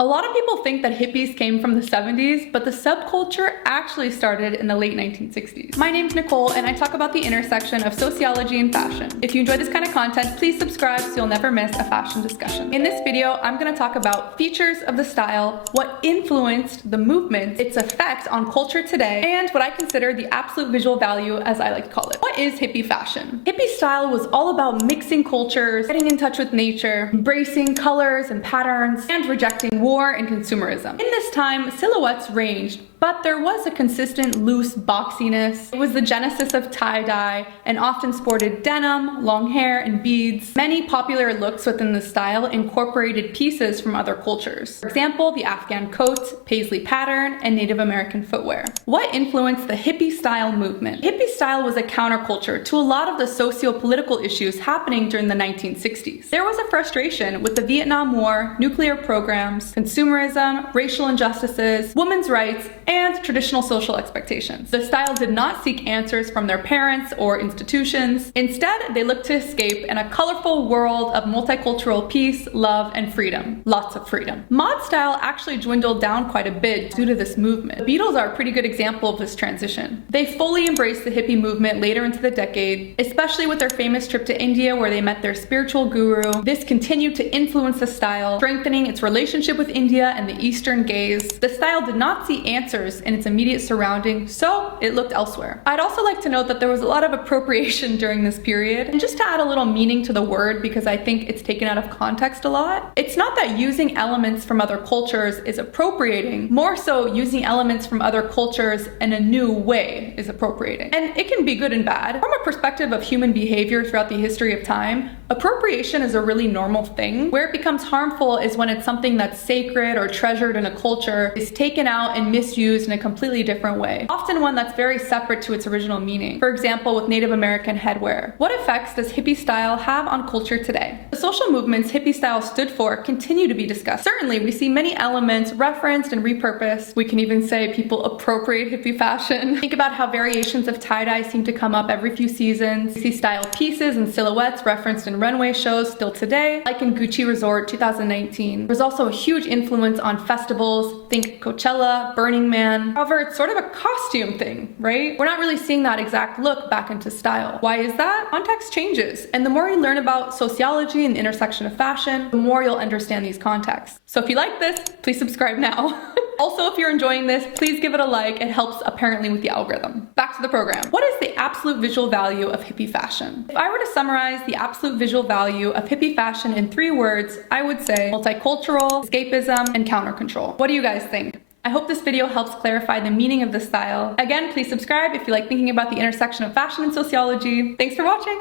A lot of people think that hippies came from the 70s, but the subculture actually started in the late 1960s. My name's Nicole, and I talk about the intersection of sociology and fashion. If you enjoy this kind of content, please subscribe so you'll never miss a fashion discussion. In this video, I'm going to talk about features of the style, what influenced the movement, its effect on culture today, and what I consider the absolute visual value, as I like to call it. What is hippie fashion? Hippie style was all about mixing cultures, getting in touch with nature, embracing colors and patterns, and rejecting war and consumerism. In this time, silhouettes ranged, but there was a consistent loose boxiness. It was the genesis of tie-dye and often sported denim, long hair, and beads. Many popular looks within the style incorporated pieces from other cultures. For example, the Afghan coat, paisley pattern, and Native American footwear. What influenced the hippie style movement? Hippie style was a counterculture to a lot of the socio-political issues happening during the 1960s. There was a frustration with the Vietnam War, nuclear programs, consumerism, racial injustices, women's rights, and traditional social expectations. The style did not seek answers from their parents or institutions. Instead, they looked to escape in a colorful world of multicultural peace, love, and freedom. Lots of freedom. Mod style actually dwindled down quite a bit due to this movement. The Beatles are a pretty good example of this transition. They fully embraced the hippie movement later into the decade, especially with their famous trip to India where they met their spiritual guru. This continued to influence the style, strengthening its relationship with India and the Eastern gaze. The style did not see answers in its immediate surroundings, so it looked elsewhere. I'd also like to note that there was a lot of appropriation during this period, and just to add a little meaning to the word because I think it's taken out of context a lot, it's not that using elements from other cultures is appropriating, more so using elements from other cultures in a new way is appropriating. And it can be good and bad. From a perspective of human behavior throughout the history of time, appropriation is a really normal thing. Where it becomes harmful is when it's something that's sacred or treasured in a culture is taken out and misused in a completely different way, often one that's very separate to its original meaning. For example, with Native American headwear. What effects does hippie style have on culture today? The social movements hippie style stood for continue to be discussed. Certainly, we see many elements referenced and repurposed. We can even say people appropriate hippie fashion. Think about how variations of tie-dye seem to come up every few seasons. We see style pieces and silhouettes referenced in runway shows still today, like in Gucci Resort 2019. There's also a huge influence on festivals. Think Coachella, Burning Man. However, it's sort of a costume thing, right? We're not really seeing that exact look back into style. Why is that? Context changes, and the more you learn about sociology and the intersection of fashion, the more you'll understand these contexts. So if you like this, please subscribe now. Also, if you're enjoying this, please give it a like. It helps apparently with the algorithm. Back to the program. What is the absolute visual value of hippie fashion? If I were to summarize the absolute visual value of hippie fashion in 3 words, I would say multicultural, escapism, and counter control. What do you guys think? I hope this video helps clarify the meaning of the style. Again, please subscribe if you like thinking about the intersection of fashion and sociology. Thanks for watching!